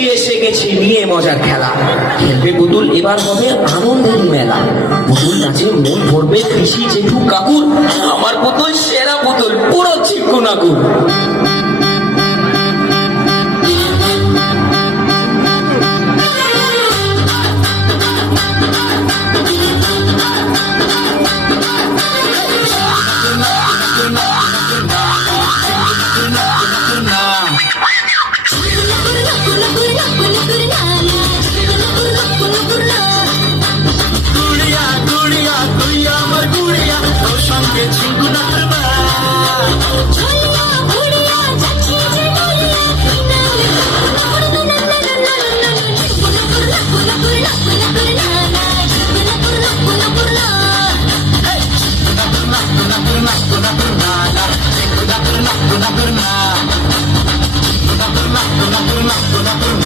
খুশি এসে গেছে নিয়ে মজার খেলা, খেলবে পুতুল এবার হবে আনন্দের মেলা। পুতুল নাচে মন ভরবে কৃষি জেঠু কাকুর, আমার পুতুল সেরা পুতুল পুরো চিকুনাকুর।